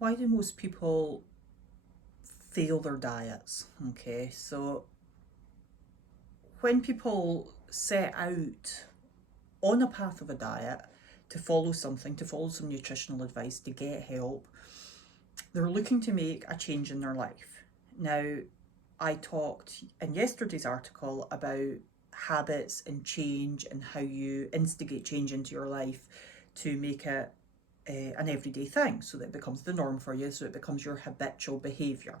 why do most people fail their diets? Okay, so when people set out on a path of a diet to follow something, to follow some nutritional advice, to get help, they're looking to make a change in their life. Now, I talked in yesterday's article about habits and change and how you instigate change into your life to make it an everyday thing so that it becomes the norm for you, so it becomes your habitual behaviour.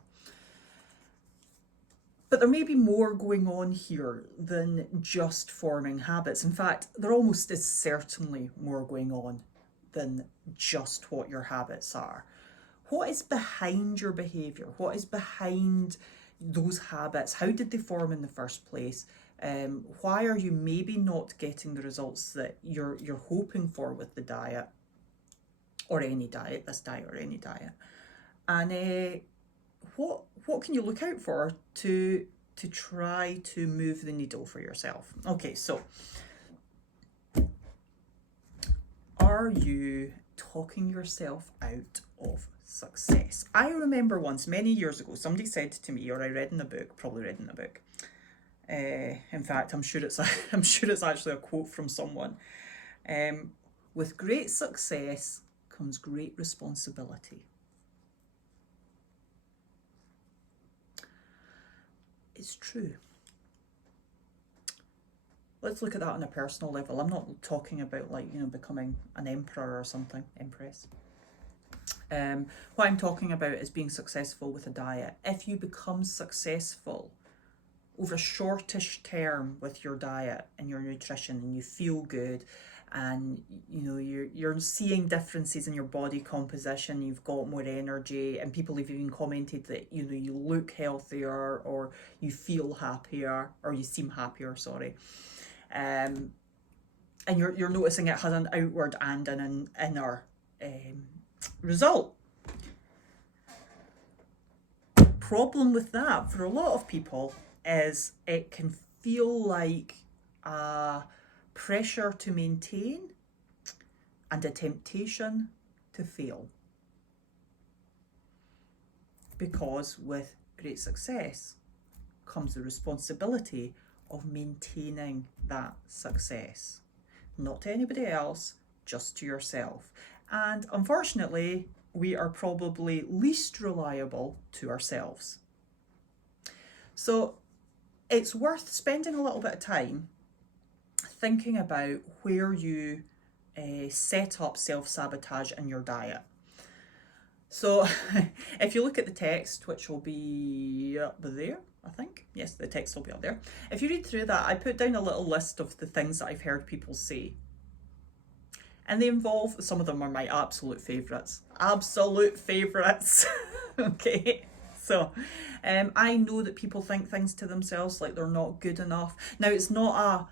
But there may be more going on here than just forming habits. In fact, there almost is certainly more going on than just what your habits are. What is behind your behaviour? What is behind those habits? How did they form in the first place? Why are you maybe not getting the results that you're hoping for with the diet, or any diet, this diet or any diet? And what can you look out for to try to move the needle for yourself? Okay, so are you talking yourself out of success? I remember once, many years ago, somebody said to me, or I read in a book, probably read in a book. In fact, I'm sure it's actually a quote from someone. With great success comes great responsibility. It's true. Let's look at that on a personal level. I'm not talking about becoming an emperor or something, empress. What I'm talking about is being successful with a diet. If you become successful over a shortish term with your diet and your nutrition, and you feel good, and you're seeing differences in your body composition, you've got more energy, and people have even commented that you look healthier, or you feel happier, or you seem happier, sorry. And you're noticing it has an outward and an inner result. Problem with that for a lot of people is it can feel like a pressure to maintain and a temptation to fail. Because with great success comes the responsibility of maintaining that success. Not to anybody else, just to yourself. And unfortunately, we are probably least reliable to ourselves. So it's worth spending a little bit of time thinking about where you set up self-sabotage in your diet. So if you look at the text, which will be up there, I think. Yes, the text will be up there. If you read through that, I put down a little list of the things that I've heard people say. And they involve, some of them are my absolute favourites. Absolute favourites. Okay. So I know that people think things to themselves like they're not good enough. Now,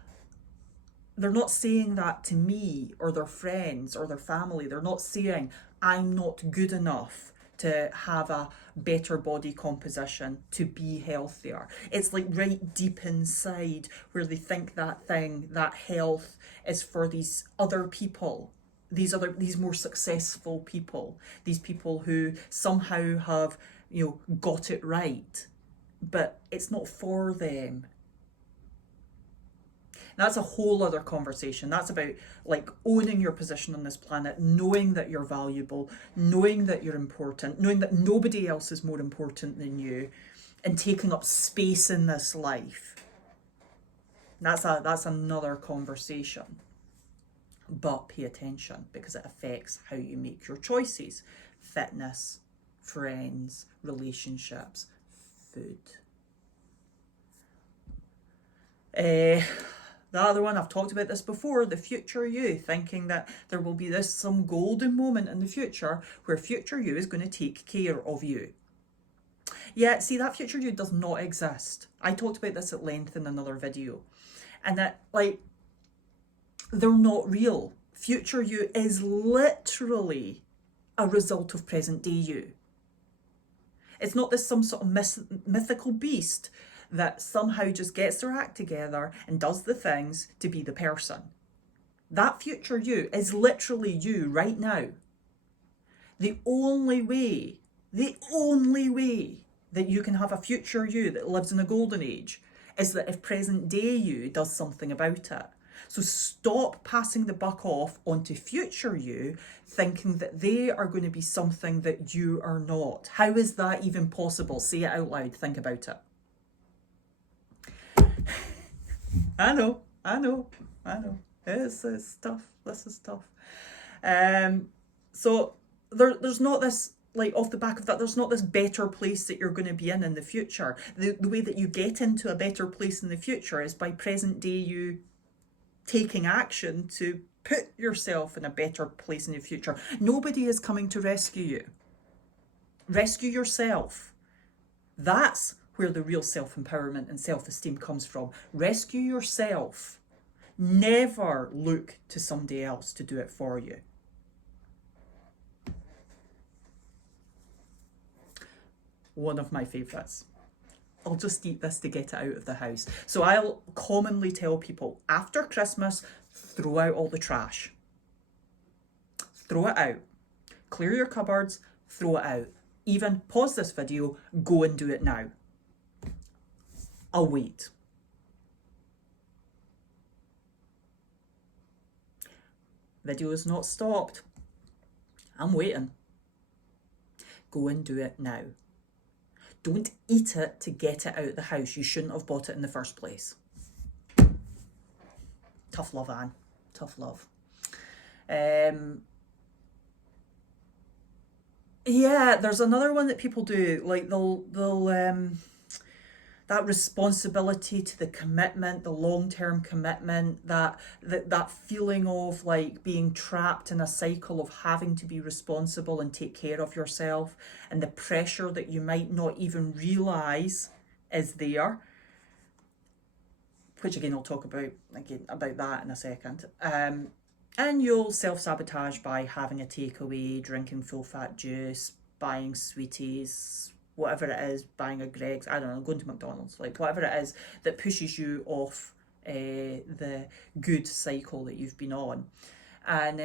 they're not saying that to me or their friends or their family. They're not saying I'm not good enough to have a better body composition, to be healthier. It's like right deep inside where they think that health is for these other people, these more successful people, these people who somehow have, got it right, but it's not for them. That's a whole other conversation. That's about owning your position on this planet, knowing that you're valuable, knowing that you're important, knowing that nobody else is more important than you, and taking up space in this life. That's another conversation. But pay attention, because it affects how you make your choices. Fitness, friends, relationships, food. The other one, I've talked about this before, the future you, thinking that there will be some golden moment in the future where future you is going to take care of you. Yeah, see, that future you does not exist. I talked about this at length in another video. And that, they're not real. Future you is literally a result of present day you. It's not this some sort of mythical beast that somehow just gets their act together and does the things to be the person. That future you is literally you right now. The only way that you can have a future you that lives in a golden age is that if present day you does something about it. So stop passing the buck off onto future you, thinking that they are going to be something that you are not. How is that even possible? Say it out loud. Think about it. I know. This is tough. So there's not this, like, off the back of that, there's not this better place that you're going to be in the future. The way that you get into a better place in the future is by present day you taking action to put yourself in a better place in the future. Nobody is coming to rescue you. Rescue yourself. That's where the real self-empowerment and self-esteem comes from. Rescue yourself. Never look to somebody else to do it for you. One of my favourites. I'll just eat this to get it out of the house. So I'll commonly tell people, after Christmas, throw out all the trash. Throw it out. Clear your cupboards, throw it out. Even pause this video, go and do it now. I'll wait. Video is not stopped. I'm waiting. Go and do it now. Don't eat it to get it out of the house. You shouldn't have bought it in the first place. Tough love, Anne. Tough love. Yeah, there's another one that people do. Like they'll that responsibility to the commitment, the long-term commitment, that feeling of like being trapped in a cycle of having to be responsible and take care of yourself, and the pressure that you might not even realize is there, which again I'll talk about that in a second. And you'll self-sabotage by having a takeaway, drinking full-fat juice, buying sweeties, whatever it is, buying a Greggs, I don't know, going to McDonald's, like whatever it is that pushes you off the good cycle that you've been on. And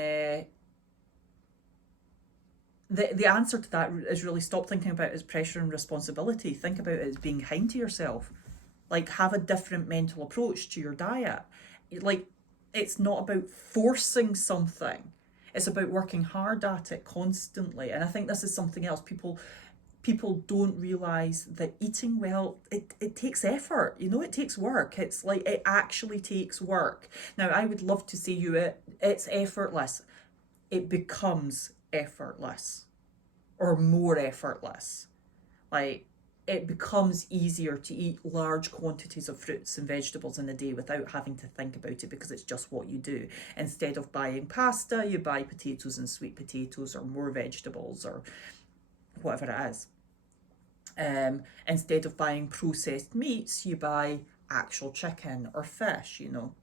the answer to that is really stop thinking about it as pressure and responsibility. Think about it as being kind to yourself. Like, have a different mental approach to your diet. Like, it's not about forcing something. It's about working hard at it constantly. And I think this is something else. People don't realise that eating well, it takes effort. You know, it takes work. It's like, it actually takes work. Now, I would love to say it's effortless. It becomes effortless or more effortless. Like, it becomes easier to eat large quantities of fruits and vegetables in a day without having to think about it, because it's just what you do. Instead of buying pasta, you buy potatoes and sweet potatoes, or more vegetables, or whatever it is. Instead of buying processed meats, you buy actual chicken or fish, you know.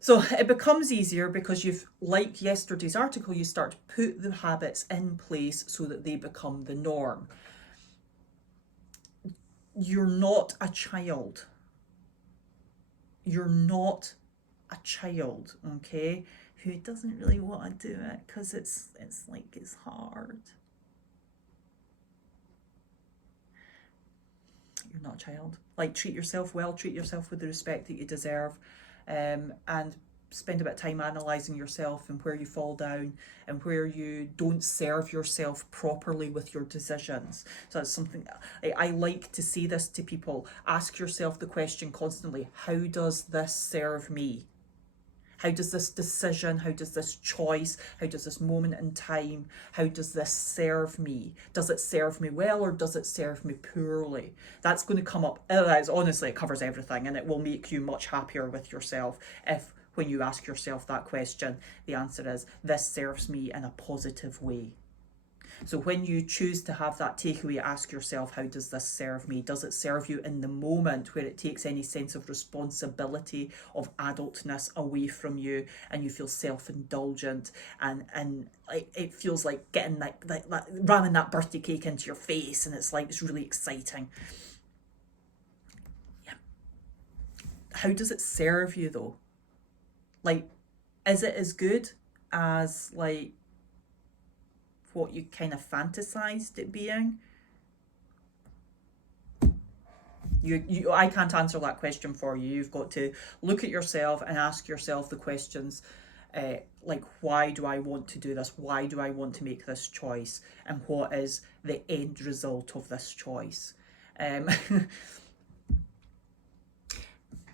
So it becomes easier because you've, like yesterday's article, you start to put the habits in place so that they become the norm. You're not a child. You're not a child, okay, who doesn't really want to do it because it's hard. You're not a child. Like, treat yourself well, treat yourself with the respect that you deserve, and spend a bit of time analysing yourself and where you fall down and where you don't serve yourself properly with your decisions. So that's something I like to say this to people. Ask yourself the question constantly: how does this serve me? How does this decision, how does this choice, how does this moment in time, how does this serve me? Does it serve me well, or does it serve me poorly? That's going to come up. Honestly, it covers everything, and it will make you much happier with yourself if, when you ask yourself that question, the answer is, this serves me in a positive way. So when you choose to have that takeaway, ask yourself, how does this serve me? Does it serve you in the moment, where it takes any sense of responsibility, of adultness away from you, and you feel self-indulgent, and it feels like getting that ramming that birthday cake into your face, and it's like, it's really exciting. Yeah. How does it serve you though? Like, is it as good as, like, what you kind of fantasized it being? I can't answer that question for you. You've got to look at yourself and ask yourself the questions like, why do I want to do this? Why do I want to make this choice? And what is the end result of this choice?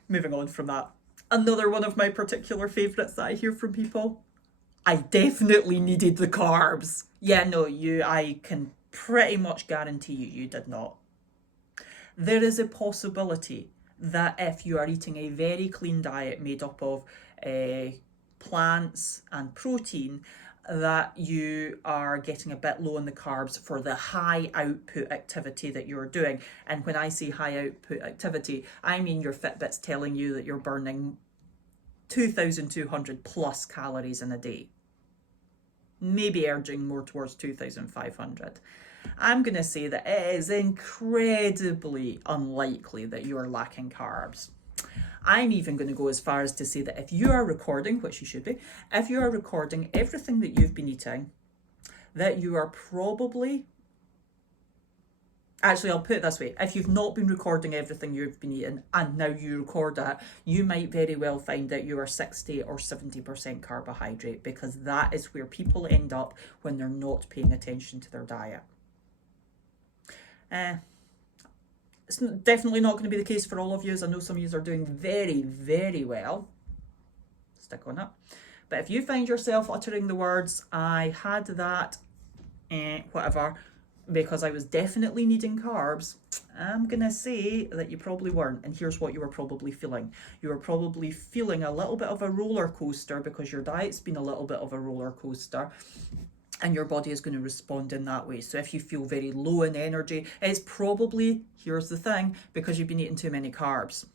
Moving on from that. Another one of my particular favourites that I hear from people. I definitely needed the carbs. Yeah, no, I can pretty much guarantee you did not. There is a possibility that if you are eating a very clean diet made up of plants and protein, that you are getting a bit low on the carbs for the high output activity that you're doing. And when I say high output activity, I mean your Fitbit's telling you that you're burning 2,200 plus calories in a day. Maybe urging more towards 2,500. I'm going to say that it is incredibly unlikely that you are lacking carbs. I'm even going to go as far as to say that if you are recording, which you should be, if you are recording everything that you've been eating, that you are probably, actually I'll put it this way, if you've not been recording everything you've been eating and now you record it, you might very well find that you are 60 or 70% carbohydrate, because that is where people end up when they're not paying attention to their diet. It's definitely not going to be the case for all of you, as I know some of you are doing very, very well. Stick on it. But if you find yourself uttering the words, I had that, whatever, because I was definitely needing carbs, I'm going to say that you probably weren't. And here's what you were probably feeling. You were probably feeling a little bit of a roller coaster, because your diet's been a little bit of a roller coaster. And your body is going to respond in that way. So if you feel very low in energy, it's probably, here's the thing, because you've been eating too many carbs.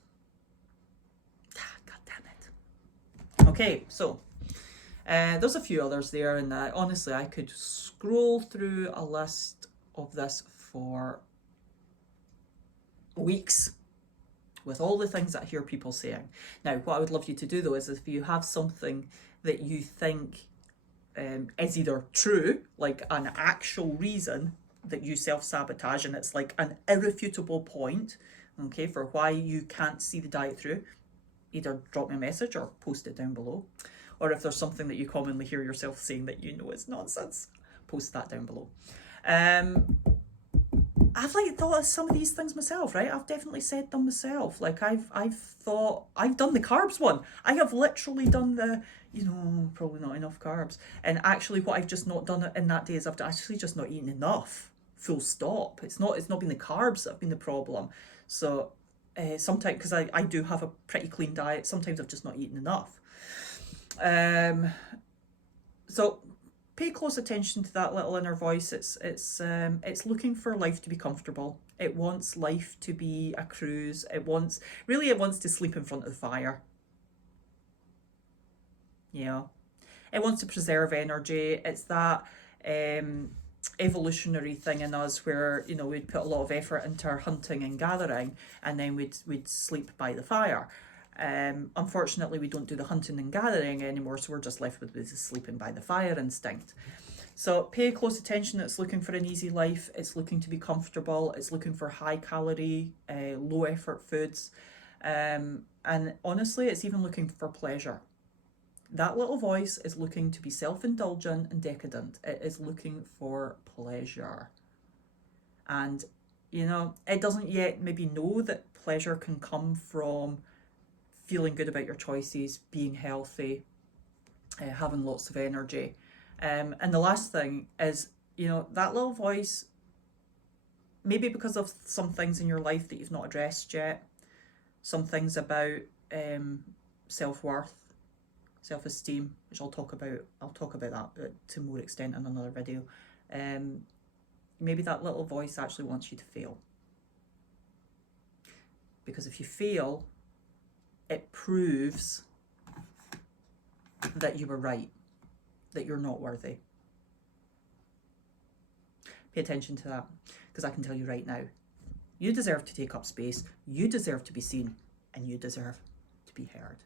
God damn it. Okay, so there's a few others there, and honestly, I could scroll through a list of this for weeks with all the things that I hear people saying. Now, what I would love you to do though is, if you have something that you think is either true, like an actual reason that you self-sabotage, and it's like an irrefutable point, okay, for why you can't see the diet through, either drop me a message or post it down below. Or if there's something that you commonly hear yourself saying that you know is nonsense, post that down below. I've thought of some of these things myself, right? I've definitely said them myself. Like I've thought, I've done the carbs one. I have literally done the, probably not enough carbs. And actually what I've just not done in that day is I've actually just not eaten enough. Full stop. It's not been the carbs that have been the problem. So sometimes, because I do have a pretty clean diet, sometimes I've just not eaten enough. So pay close attention to that little inner voice. It's looking for life to be comfortable. It wants life to be a cruise. It wants to sleep in front of the fire. It wants to preserve energy. It's that evolutionary thing in us where we'd put a lot of effort into our hunting and gathering, and then we'd sleep by the fire. Unfortunately, we don't do the hunting and gathering anymore, so we're just left with the sleeping by the fire instinct. So pay close attention. It's looking for an easy life. It's looking to be comfortable. It's looking for high calorie, low effort foods. And honestly, it's even looking for pleasure. That little voice is looking to be self-indulgent and decadent. It is looking for pleasure. And, it doesn't yet maybe know that pleasure can come from feeling good about your choices, being healthy, having lots of energy. And the last thing is, that little voice, maybe because of some things in your life that you've not addressed yet, some things about self-worth, self-esteem, which I'll talk about that to more extent in another video. Maybe that little voice actually wants you to fail. Because if you fail, it proves that you were right, that you're not worthy. Pay attention to that, because I can tell you right now, you deserve to take up space, you deserve to be seen, and you deserve to be heard.